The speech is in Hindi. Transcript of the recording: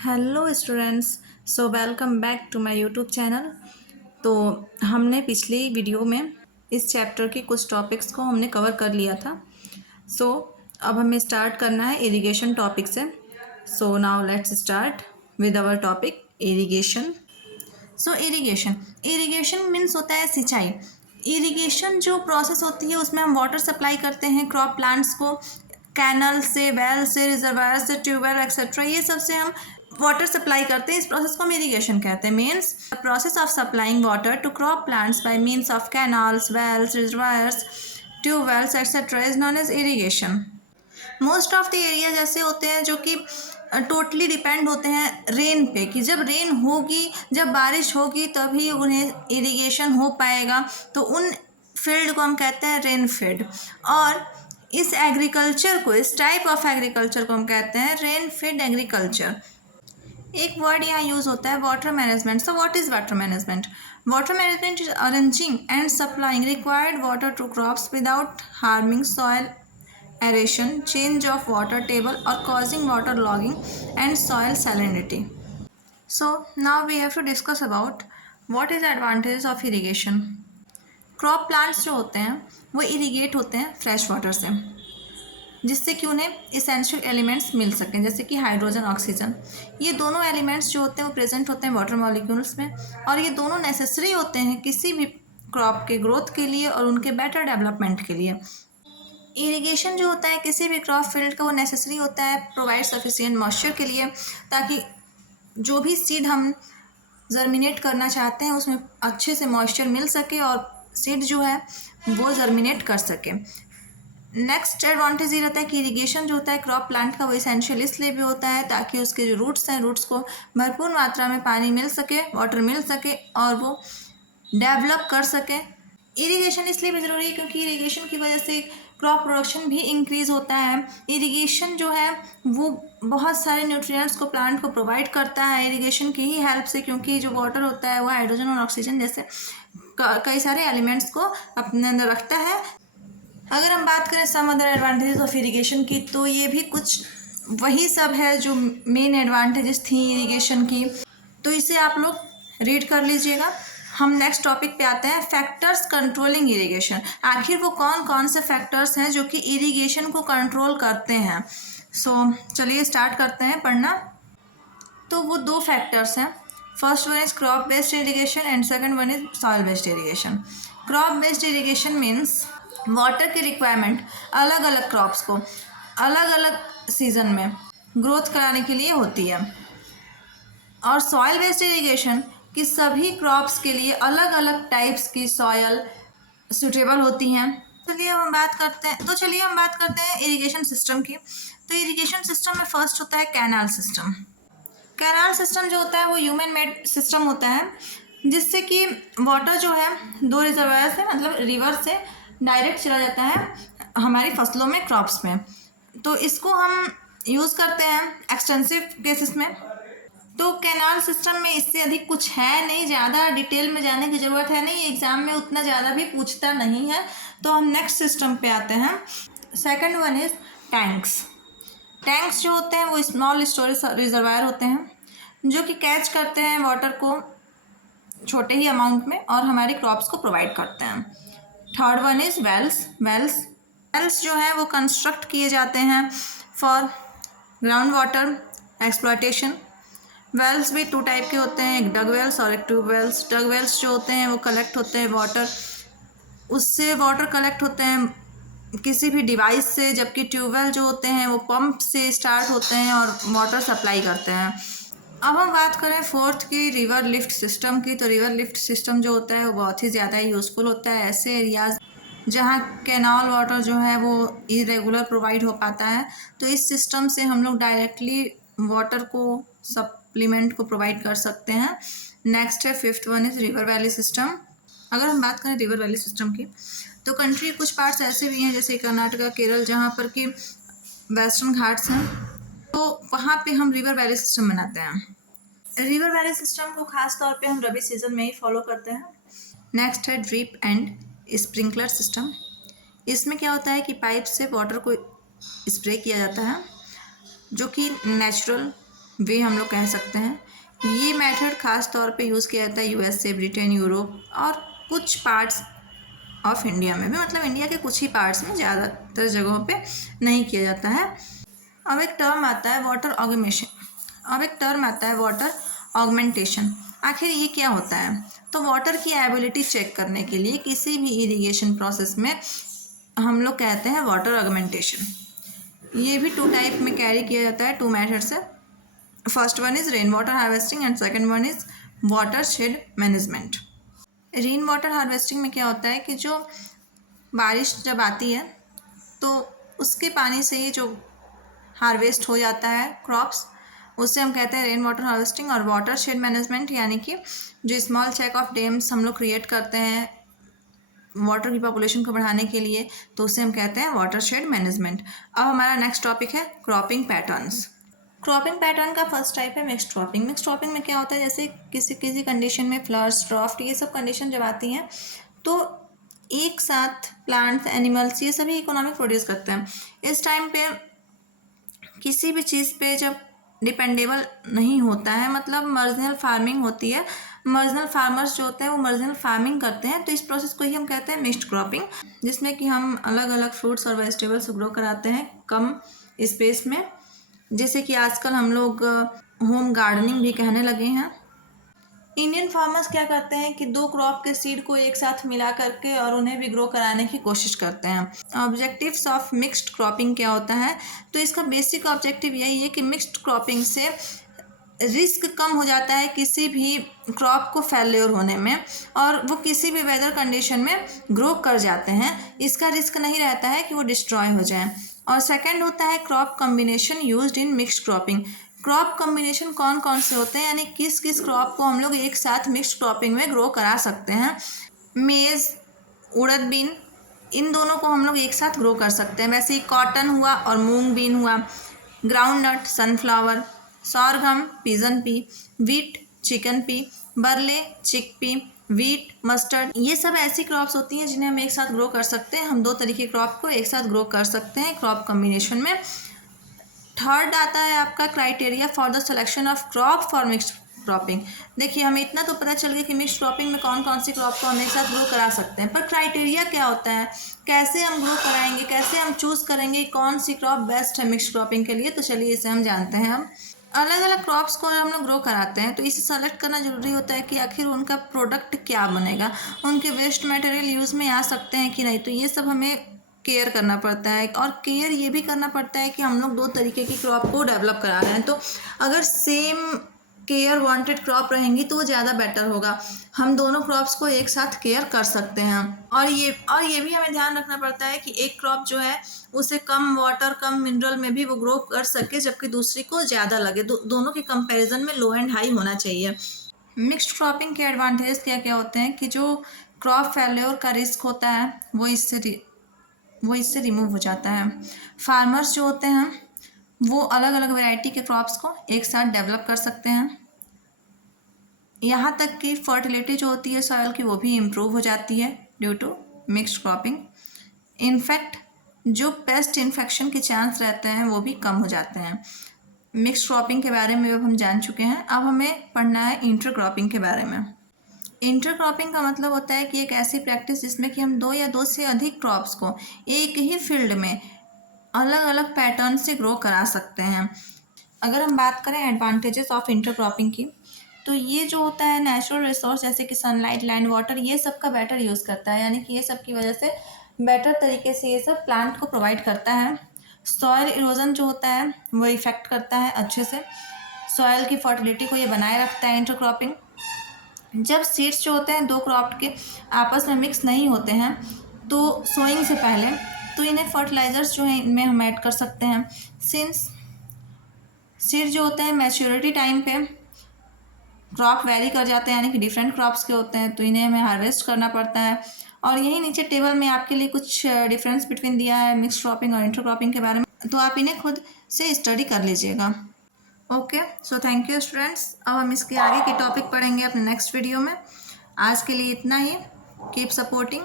Hello students. Welcome back to my YouTube channel. तो हमने पिछली वीडियो में इस चैप्टर के कुछ टॉपिक्स को हमने कवर कर लिया था। सो अब हमें स्टार्ट करना है इरिगेशन टॉपिक से। Now let's start with our topic irrigation. Irrigation irrigation means होता है सिंचाई। इरिगेशन जो प्रोसेस होती है उसमें हम वाटर सप्लाई करते हैं क्रॉप प्लांट्स को, कैनल से, वेल से, रिजर्वायर से, ट्यूबवेल एक्सेट्रा, ये सब से हम वाटर सप्लाई करते हैं। इस प्रोसेस को हम इरिगेशन कहते हैं। Means the process of supplying water to crop plants by means of canals, wells, reservoirs, tubewells etcetera is known as irrigation. Most of the area ऐसे होते हैं जो कि टोटली डिपेंड होते हैं रेन पे, कि जब रेन होगी, जब बारिश होगी तभी उन्हें इरिगेशन हो पाएगा। तो उन फील्ड को हम कहते हैं रेन फील्ड। और इस एग्रीकल्चर को, इस टाइप ऑफ एग्रीकल्चर को हम कहते हैं रेन फील्ड एग्रीकल्चर। एक वर्ड यहाँ यूज होता है water management. So what is water management? Water management is arranging and supplying required water to crops without harming soil aeration, change of water table or causing water logging and soil salinity. So now we have to discuss about what is the advantages of irrigation. Crop plants जो होते हैं वो इरीगेट होते हैं फ्रेश वाटर से, जिससे कि उन्हें इसेंशियल एलिमेंट्स मिल सकें, जैसे कि हाइड्रोजन, ऑक्सीजन। ये दोनों एलिमेंट्स जो होते हैं वो प्रेजेंट होते हैं वाटर मॉलिक्यूल्स में, और ये दोनों नेसेसरी होते हैं किसी भी क्रॉप के ग्रोथ के लिए और उनके बेटर डेवलपमेंट के लिए। इरिगेशन जो होता है किसी भी क्रॉप फील्ड का वो नेसेसरी होता है प्रोवाइड सफिशिएंट मॉइस्चर के लिए, ताकि जो भी सीड हम जर्मिनेट करना चाहते हैं उसमें अच्छे से मॉइस्चर मिल सके और सीड जो है वो जर्मिनेट कर सके। नेक्स्ट एडवांटेज ये रहता है कि इरिगेशन जो होता है क्रॉप प्लांट का वो इसेंशियल इसलिए भी होता है ताकि उसके जो रूट्स हैं, रूट्स को भरपूर मात्रा में पानी मिल सके, वाटर मिल सके और वो डेवलप कर सके। इरिगेशन इसलिए भी ज़रूरी है क्योंकि इरिगेशन की वजह से क्रॉप प्रोडक्शन भी इंक्रीज़ होता है। इरिगेशन जो है वो बहुत सारे न्यूट्रिएंट्स को प्लांट को प्रोवाइड करता है इरिगेशन की ही हेल्प से, क्योंकि जो वाटर होता है वो हाइड्रोजन और ऑक्सीजन जैसे कई सारे एलिमेंट्स को अपने अंदर रखता है। अगर हम बात करें some other advantages of irrigation की, तो ये भी कुछ वही सब है जो मेन एडवांटेजेस थी इरिगेशन की, तो इसे आप लोग रीड कर लीजिएगा। हम नेक्स्ट टॉपिक पे आते हैं, फैक्टर्स कंट्रोलिंग इरिगेशन। आखिर वो कौन कौन से फैक्टर्स हैं जो कि इरिगेशन को कंट्रोल करते हैं। चलिए स्टार्ट करते हैं पढ़ना। तो वो दो फैक्टर्स हैं, first one is crop based irrigation and second one is soil based irrigation. Crop based irrigation means water की रिक्वायरमेंट अलग अलग क्रॉप्स को अलग अलग सीजन में ग्रोथ कराने के लिए होती है, और सॉइल बेस्ड इरिगेशन कि सभी क्रॉप्स के लिए अलग अलग टाइप्स की सॉयल सूटेबल होती हैं। चलिए हम बात करते हैं इरिगेशन सिस्टम की। तो इरिगेशन सिस्टम में फर्स्ट होता है कैनाल सिस्टम। कैनाल सिस्टम जो होता है वो ह्यूमन मेड सिस्टम होता है, जिससे कि वाटर जो है दो रिजर्वायर से, मतलब रिवर से डायरेक्ट चला जाता है हमारी फसलों में, क्रॉप्स में। तो इसको हम यूज़ करते हैं एक्सटेंसिव केसेस में। तो कैनाल सिस्टम में इससे अधिक कुछ है नहीं, ज़्यादा डिटेल में जाने की ज़रूरत है नहीं, एग्ज़ाम में उतना ज़्यादा भी पूछता नहीं है। तो हम नेक्स्ट सिस्टम पे आते हैं। Second one is tanks. Tanks जो होते हैं वो स्मॉल स्टोरेज रिजर्वायर होते हैं जो कि कैच करते हैं वाटर को छोटे ही अमाउंट में और हमारी क्रॉप्स को प्रोवाइड करते हैं। Third one is wells. Wells जो है वो कंस्ट्रक्ट किए जाते हैं for ground water exploitation. Wells भी टू टाइप के होते हैं, एक डग वेल्स और एक ट्यूब वेल्स। डग वेल्स जो होते हैं वो कलेक्ट होते हैं वाटर, उससे वाटर कलेक्ट होते हैं किसी भी डिवाइस से, जबकि ट्यूबवेल जो होते हैं वो पंप से स्टार्ट होते हैं और वाटर सप्लाई करते हैं। अब हम बात करें फोर्थ की, रिवर लिफ्ट सिस्टम की। तो रिवर लिफ्ट सिस्टम जो होता है वो बहुत ही ज़्यादा यूज़फुल होता है ऐसे एरियाज़ जहाँ कैनाल वाटर जो है वो इरेगुलर प्रोवाइड हो पाता है। तो इस सिस्टम से हम लोग डायरेक्टली वाटर को सप्लीमेंट को प्रोवाइड कर सकते हैं। नेक्स्ट है fifth one is river valley system. अगर हम बात करें रिवर वैली सिस्टम की, तो कंट्री कुछ पार्ट्स ऐसे भी हैं जैसे कर्नाटका, केरल, जहाँ पर कि वेस्टर्न घाट्स हैं, तो वहाँ पे हम रिवर वैली सिस्टम बनाते हैं। रिवर वैली सिस्टम को खास तौर पे हम रबी सीजन में ही फॉलो करते हैं। नेक्स्ट है ड्रिप एंड स्प्रिंकलर सिस्टम। इसमें क्या होता है कि पाइप से वाटर को स्प्रे किया जाता है, जो कि नेचुरल वे हम लोग कह सकते हैं। ये मेथड ख़ास तौर पे यूज़ किया जाता है यूएसए, ब्रिटेन, यूरोप और कुछ पार्ट्स ऑफ इंडिया में भी, मतलब इंडिया के कुछ ही पार्ट्स में, ज़्यादातर जगहों पे नहीं किया जाता है। अब एक टर्म आता है वाटर ऑगमेंटेशन। आखिर ये क्या होता है? तो वाटर की एबिलिटी चेक करने के लिए किसी भी इरिगेशन प्रोसेस में हम लोग कहते हैं वाटर ऑगमेंटेशन। ये भी 2 टाइप में कैरी किया जाता है, 2 मेथड से। First one is rain water harvesting and second one is water shade management. Rain water harvesting में क्या होता है कि जो बारिश जब आती है तो उसके पानी से ही जो हार्वेस्ट हो जाता है क्रॉप्स, उससे हम कहते हैं रेन वाटर हार्वेस्टिंग। और वाटर शेड मैनेजमेंट यानी कि जो स्मॉल चेक ऑफ डैम्स हम लोग क्रिएट करते हैं वाटर की पॉपुलेशन को बढ़ाने के लिए, तो उसे हम कहते हैं वाटर शेड मैनेजमेंट। अब हमारा नेक्स्ट टॉपिक है क्रॉपिंग पैटर्न्स। क्रॉपिंग पैटर्न का फर्स्ट टाइप है मिक्स्ड क्रॉपिंग। मिक्स्ड क्रॉपिंग में क्या होता है, जैसे किसी कंडीशन में फ्लड्स, ड्राफ्ट, ये सब कंडीशन जब आती हैं तो एक साथ प्लांट्स, एनिमल्स, ये सभी इकोनॉमिक प्रोड्यूस करते हैं। इस टाइम पे किसी भी चीज़ पे जब डिपेंडेबल नहीं होता है, मतलब मर्जिनल फार्मिंग होती है, मर्जिनल फार्मर्स जो होते हैं वो मर्जिनल फार्मिंग करते हैं, तो इस प्रोसेस को ही हम कहते हैं मिक्स्ड क्रॉपिंग, जिसमें कि हम अलग अलग फ्रूट्स और वेजिटेबल्स ग्रो कराते हैं कम स्पेस में। जैसे कि आजकल हम लोग होम गार्डनिंग भी कहने लगे हैं। इंडियन फार्मर्स क्या करते हैं कि 2 क्रॉप के सीड को एक साथ मिला करके और उन्हें भी ग्रो कराने की कोशिश करते हैं। ऑब्जेक्टिव्स ऑफ मिक्स्ड क्रॉपिंग क्या होता है? तो इसका बेसिक ऑब्जेक्टिव यही है कि मिक्स्ड क्रॉपिंग से रिस्क कम हो जाता है किसी भी क्रॉप को फेल्योर होने में, और वो किसी भी वेदर कंडीशन में ग्रो कर जाते हैं। इसका रिस्क नहीं रहता है कि वो डिस्ट्रॉय हो जाए। और सेकंड होता है crop combination used in mixed cropping. Crop combination कौन कौन से होते हैं, यानी किस किस क्रॉप को हम लोग एक साथ मिक्स्ड क्रॉपिंग में ग्रो करा सकते हैं। मेज़, उड़द बीन, इन दोनों को हम लोग एक साथ ग्रो कर सकते हैं। वैसे ही कॉटन हुआ और मूंग बीन हुआ, groundnut, sunflower, sorghum, pigeon pea, wheat, chicken pea, barley, chickpea, wheat, mustard, ये सब ऐसी क्रॉप्स होती हैं जिन्हें हम एक साथ ग्रो कर सकते हैं। हम 2 तरीके क्रॉप को एक साथ ग्रो कर सकते हैं क्रॉप कम्बिनेशन में। थर्ड आता है आपका criteria for the selection of crop for mixed cropping. देखिए, हमें इतना तो पता चल गया कि मिक्स्ड क्रॉपिंग में कौन कौन सी क्रॉप को हम एक साथ ग्रो करा सकते हैं, पर क्राइटेरिया क्या होता है, कैसे हम ग्रो कराएंगे, कैसे हम चूज़ करेंगे कौन सी क्रॉप बेस्ट है मिक्स्ड क्रॉपिंग के लिए, तो चलिए इसे हम जानते हैं। हम अलग अलग क्रॉप्स को हम लोग ग्रो कराते हैं तो इसे सेलेक्ट करना ज़रूरी होता है कि आखिर उनका प्रोडक्ट क्या बनेगा, उनके वेस्ट मटेरियल यूज़ में आ सकते हैं कि नहीं, तो ये सब हमें केयर करना पड़ता है। और केयर ये भी करना पड़ता है कि हम लोग 2 तरीके की क्रॉप को डेवलप करा रहे हैं, तो अगर सेम केयर वांटेड क्रॉप रहेंगी तो वो ज़्यादा बेटर होगा। हम दोनों क्रॉप्स को एक साथ केयर कर सकते हैं। और ये भी हमें ध्यान रखना पड़ता है कि एक क्रॉप जो है उसे कम वाटर, कम मिनरल में भी वो ग्रो कर सके, जबकि दूसरी को ज़्यादा लगे। दोनों के कंपैरिजन में लो एंड हाई होना चाहिए। मिक्स्ड क्रॉपिंग के एडवांटेज क्या क्या होते हैं कि जो क्रॉप फेल्योर का रिस्क होता है वो इससे रिमूव हो जाता है। फार्मर्स जो होते हैं वो अलग अलग वैरायटी के क्रॉप्स को एक साथ डेवलप कर सकते हैं। यहाँ तक कि फर्टिलिटी जो होती है सॉइल की वो भी इम्प्रूव हो जाती है due to mixed cropping. In fact जो पेस्ट इन्फेक्शन के चांस रहते हैं वो भी कम हो जाते हैं। मिक्स्ड क्रॉपिंग के बारे में अब हम जान चुके हैं। अब हमें पढ़ना है इंटर क्रॉपिंग के बारे में। इंटर क्रॉपिंग का मतलब होता है कि एक ऐसी प्रैक्टिस जिसमें कि हम 2 या 2 से अधिक क्रॉप्स को एक ही फील्ड में अलग अलग पैटर्न से ग्रो करा सकते हैं। अगर हम बात करें एडवांटेजेस ऑफ इंटर क्रॉपिंग की, तो ये जो होता है नेचुरल रिसोर्स जैसे कि सनलाइट, लैंड, वाटर, ये सब का बेटर यूज़ करता है, यानी कि ये सब की वजह से बेटर तरीके से ये सब प्लांट को प्रोवाइड करता है। सॉयल इरोजन जो होता है वो इफेक्ट करता है अच्छे से, सॉयल की फर्टिलिटी को ये बनाए रखता है इंटर क्रॉपिंग। जब सीड्स जो होते हैं 2 क्रॉप के आपस में मिक्स नहीं होते हैं तो सोइंग से पहले, तो इन्हें फर्टिलाइज़र्स जो हैं इनमें हम ऐड कर सकते हैं। सिंस सीड जो होते हैं मैच्योरिटी टाइम पे क्रॉप वेरी कर जाते हैं, यानी कि डिफरेंट क्रॉप्स के होते हैं, तो इन्हें हमें हार्वेस्ट करना पड़ता है। और यही नीचे टेबल में आपके लिए कुछ डिफरेंस बिटवीन दिया है मिक्स्ड क्रॉपिंग और इंटर क्रॉपिंग के बारे में, तो आप इन्हें खुद से स्टडी कर लीजिएगा। Okay, so thank you students. अब हम इसके आगे के टॉपिक पढ़ेंगे अपने नेक्स्ट वीडियो में। आज के लिए इतना ही। Keep supporting.